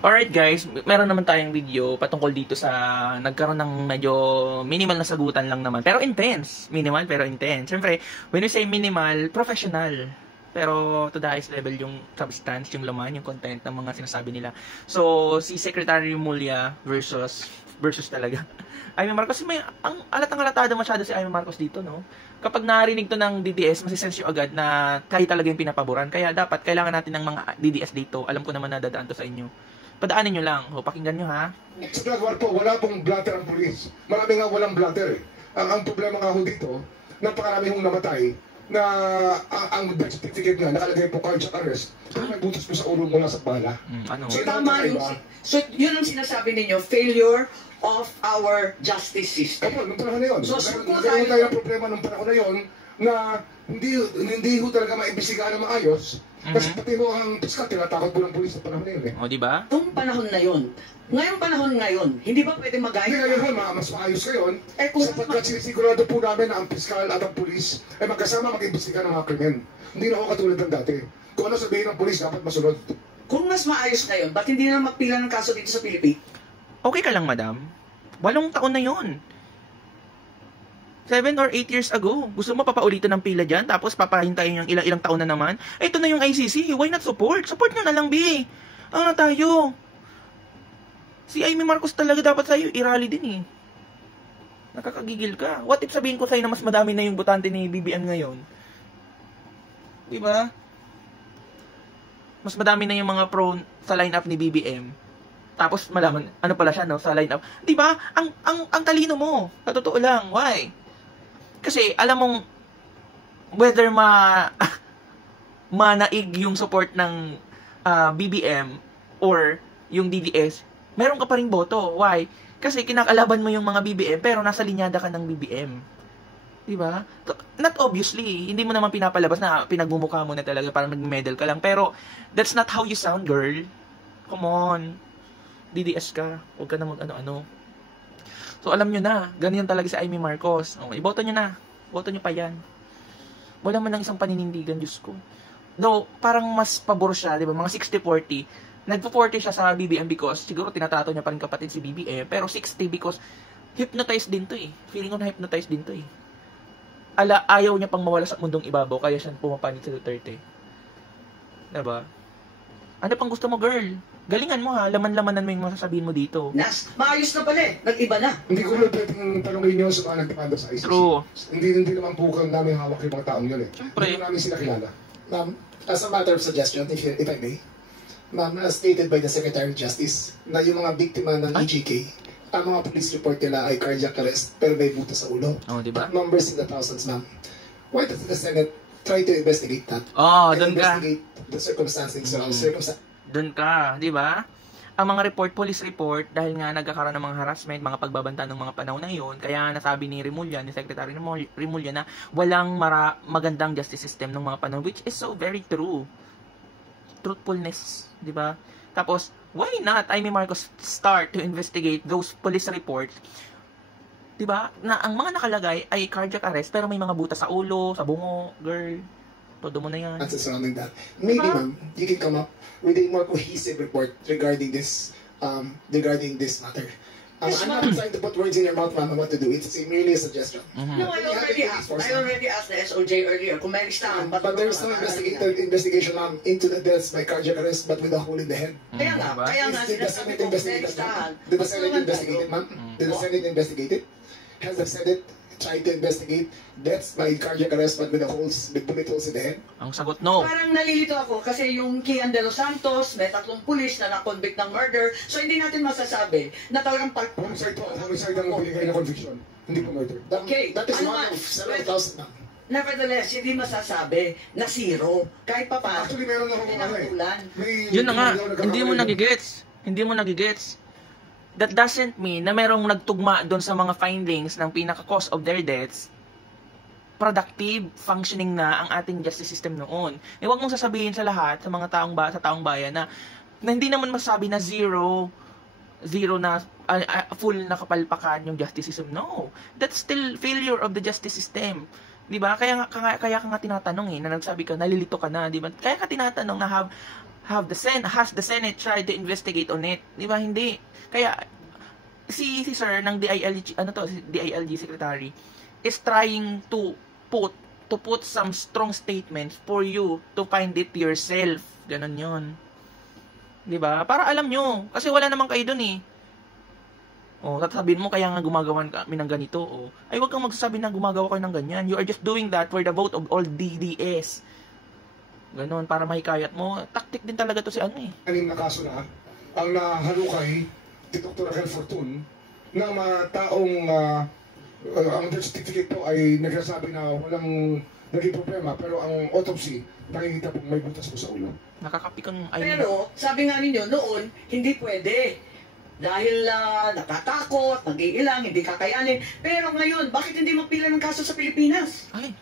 Alright guys, meron naman tayong video patungkol dito sa nagkaroon ng medyo minimal na sagutan lang naman. Pero intense. Minimal pero intense. Siyempre, when we say minimal, professional. Pero to the highest level yung substance, yung laman, yung content ng mga sinasabi nila. So, si Secretary Remulla versus talaga. Amy Marcos, may ang halatado masyado si Amy Marcos dito, no? Kapag narinig to ng DDS, masisense nyo agad na kayo talaga yung pinapaboran. Kaya dapat, kailangan natin ng mga DDS dito. Alam ko naman na dadaan to sa inyo. Padaanin nyo lang. O, pakinggan nyo ha. Sa Plagwar po, wala pong blatter ang pulis. Marami nga walang blatter eh. Ang problema nga ho dito, napakarami hong namatay na ang death certificate nga nakalagay po cardiac arrest. So may butas po sa ulo mula sa bala. Ano? So tama yun. So yun ang sinasabi ninyo, failure of our justice system. Opo, nung panahon na yun. So, nagkaroon tayo ng problema nung panahon na yun na hindi ho talaga maimbestigahan na maayos. Kasi pati ho ang piskal, tinatakot po ng pulis sa panahon na yun eh. O, diba? Nung panahon na yun, ngayong panahon ngayon, hindi ba pwede Hindi magaya? ngayon ho, mas maayos ngayon. Kung Sapagkat sinisigurado po namin na ang piskal at ang pulis ay magkasama mag-imbestiga ng mga krimen. Hindi na ho katulad ng dati. Kung ano sabihin ng pulis, dapat masunod. Kung mas maayos ngayon, ba't hindi na magpila ng kaso dito sa Pilipinas? Okay ka lang, madam. 8 taon na yon. 7 or 8 years ago. Gusto mo papaulitin ng pila dyan, tapos papahintayin yung ilang taon na naman? Ito na yung ICC. Why not support? Support nyo na lang, B. Ano na tayo? Si Amy Marcos talaga dapat sa'yo i-rally din eh. Nakakagigil ka. What if sabihin ko sa'yo na mas madami na yung botante ni BBM ngayon? Diba? Mas madami na yung mga pro sa lineup ni BBM. Tapos malaman, ano pala siya, no? Sa lineup. Diba? Ang talino mo. Sa totoo lang. Why? Kasi, alam mong, whether manaig yung support ng BBM or yung DDS, meron ka pa rin boto. Why? Kasi kinakalaban mo yung mga BBM, pero nasa linyada ka ng BBM. Diba? Not obviously, hindi mo naman pinapalabas na pinagmumukha mo na talaga para mag-medal ka lang. Pero, that's not how you sound, girl. Come on. DDS ka. Huwag ka na mag-ano-ano. So, alam nyo na. Ganyan talaga si Amy Marcos. Okay, iboto nyo na. Boto nyo pa yan. Wala man lang isang paninindigan, Diyos ko. Though, parang mas pabor siya, di ba? Mga 60-40. Nagpo-40 siya sa BBM because siguro tinatrato niya pa rin kapatid si BBM. Pero 60 because hypnotized din to eh. Feeling ko na hypnotized din to eh. Ayaw niya pang mawala sa mundong ibabaw, kaya siya pumapanit sa Duterte. Diba? Ano pang gusto mo, girl? Galingan mo ha, laman-lamanan mo yung masasabihin mo dito. Maayos na pala eh. Nag-iba na. Hindi ko lang pwedeng tanongin nyo sa mga nagdepanda sa ICC. True. Hindi naman po kang namin hawak yung mga taong yun eh. Siyempre. Hindi namin sila kilala. Ma'am, as a matter of suggestion, if I may, ma'am, as stated by the Secretary of Justice, na yung mga biktima ng EGK, ang mga police report nila ay cardiac arrest, pero may butas sa ulo. Oh, diba? Numbers in the thousands, ma'am. Why does the Senate try to investigate that? Oh, And doon ka. investigate the circumstances. Doon ka, di ba? Ang mga police report, dahil nga nagkakaroon ng mga harassment, mga pagbabanta ng mga panahon na yun, kaya nasabi ni Remulla, ni Secretary Remulla na walang magandang justice system ng mga panahon, which is so very true. Truthfulness, di ba? Tapos, why not Amy Marcos start to investigate those police reports, di ba? Na ang mga nakalagay ay cardiac arrest, pero may mga butas sa ulo, sa bungo, girl. Todo mo na yan. That's surrounding that. Maybe, ma'am, you can come up with a more cohesive report regarding this matter. Yes, I'm not trying to put words in your mouth, ma'am, on what to do. It's merely a suggestion. No, I already asked the SOJ earlier kung may listahan. But there's no investigation, ma'am, into the deaths by cardiac arrest, but with a hole in the head. Kaya nga, Did the sinasabi Senate ko may investigate it, listahan. ma'am? Did the Senate investigate it, ma'am? Did the Senate investigate it? Has the Senate tried to investigate deaths by cardiac arrest, but with bullet holes in the head? Ang sagot, no. Parang nalilito ako kasi yung Kian de los Santos, may 3 pulis na na-convict ng murder. So hindi natin masasabi na talagang Homicide ang binigay na conviction. Hindi po murder. Okay, That is ano one nga? of several thousand, ma'am. Nevertheless, hindi masasabi na zero. Kahit pa paano. Actually, meron na akong ano eh. Yun na nga, hindi mo nagigets. Hindi mo nagigets. That doesn't mean na merong nagtugma doon sa mga findings ng pinaka-cause of their deaths, productive functioning na ang ating justice system noon. Huwag mong sasabihin sa lahat, sa mga taong bayan na hindi naman masabi na zero na full na kapalpakan yung justice system. No. That's still failure of the justice system. 'Di ba? Kaya ka nga tinatanong na nagsabi ka, nalilito ka na, 'di ba? Kaya ka tinatanong na has the Senate tried to investigate on it? Di ba? Hindi. Kaya, si sir ng DILG secretary is trying to put some strong statements for you to find it yourself. Ganon yun. Di ba? Para alam nyo. Kasi wala naman kayo dun eh. O, sasabihin mo, kaya nga gumagawa kami ng ganito. O, ay, wag kang magsasabi na gumagawa kayo ng ganyan. You are just doing that for the vote of all DDS. Ganon, para mahikayat mo. Taktik din talaga to si ano eh. Anim na kaso na ang nahalukay ni Dr. Raquel Fortun ng mga taong ang death certificate po ay nagsasabi na walang naging problema, pero ang autopsy nakikita po may butas po sa ulo. Nakakapikon Pero, sabi nga ninyo, noon, hindi pwede. Dahil natatakot, nag-iilang, hindi kakayanin. Pero ngayon, bakit hindi magpila ng kaso sa Pilipinas? Ay,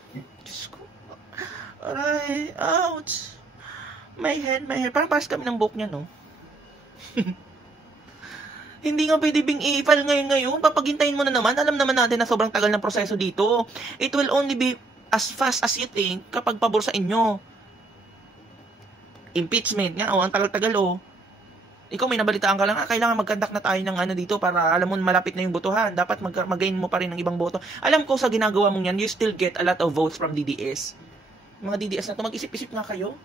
Diyos ko. Aray, ouch. My head. Parang pass kami ng buhok niya, no? Hindi nga pwede bing i-file ngayon. Papagintayin mo na naman. Alam naman natin na sobrang tagal ng proseso dito. It will only be as fast as you think kapag pabor sa inyo. Impeachment nga, ang tagal-tagal, Ikaw may nabalitaan ka lang, kailangan mag-conduct na tayo ng ano dito para alam mo malapit na yung botohan. Dapat mag-gain mo pa rin ng ibang boto. Alam ko sa ginagawa mong yan, you still get a lot of votes from DDS. Mga DDS na to, mag-isip-isip nga kayo.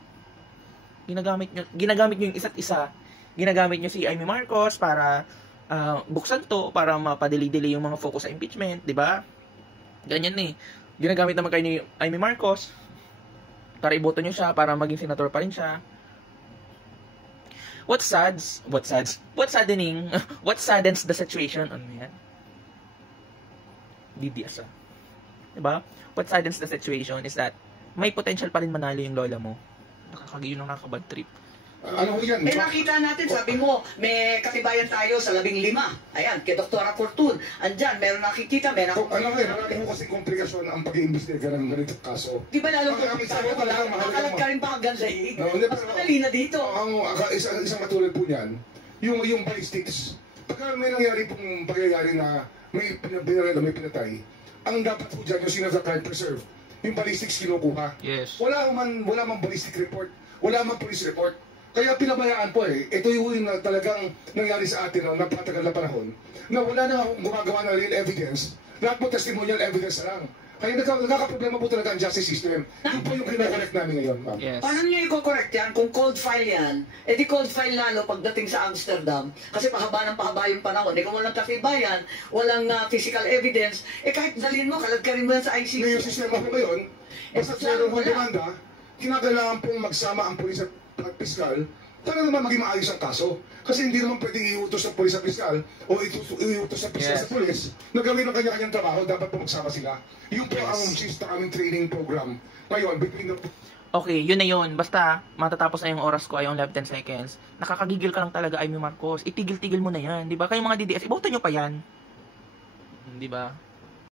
Ginagamit nyo yung isa't isa. Ginagamit nyo si Amy Marcos para buksan to, para mapadili-dili yung mga focus sa impeachment, di ba? Ganyan eh. Ginagamit naman kayo ni Amy Marcos para iboto nyo siya, para maging senator pa rin siya. What saddens the situation on yan? DDS diba? What saddens the situation is that may potential pa rin manalo yung lola mo. Nakakagiyon ng nakakabad trip. Ano ko yan? Nakita natin, sabi mo, may katibayan tayo sa 15. Ayan, kay Dr. Fortun. Andyan, meron nakikita, meron marami ko kasi komplikasyon ang pag-iimbestiga ng ganitong kaso. Di ba lalong makalat ka rin pa hanggang dahig? Madali na dito. Ang isang katulad po niyan, yung ballistics. Pagka may nangyari pong pagyayari na may pinatay, ang dapat po dyan yung scene of the crime preserved. Yung ballistics kinukuha. Yes. Wala man ballistic report, wala man police report. Kaya pinabayaan po eh. Ito yung talagang nangyari sa atin ng napatagal na panahon na wala na gumagawa ng real evidence. Lahat po testimonial evidence na lang. Kaya nagkakaproblema po talaga ang justice system. Yun po yung kinokorrect namin ngayon, ma'am. Yes. Paano nyo i-correct yan? Kung cold file yan, edi cold file lalo pagdating sa Amsterdam. Kasi pahaba ng pahaba yung panahon. Kung walang katibayan, walang physical evidence, kahit dalhin mo, kalagkarin mo yan sa ICC. Yung sistema po ngayon, basta meron pong demanda, kinakailangan pong magsama ang pulis at piskal para naman maging maayos ang kaso. Kasi hindi naman pwede iutos ng pulis sa piskal o iutos sa piskal sa pulis na gawin ang kanya-kanyang trabaho, dapat po magsama sila. Yun po ang sista kaming training program. Ngayon, between the... Okay, yun na yun. Basta, matatapos na yung oras ko ay yung 10 seconds. Nakakagigil ka lang talaga, Amy Marcos. Itigil-tigil mo na yan, di ba? Kayong mga DDS, iboto nyo pa yan. Di ba?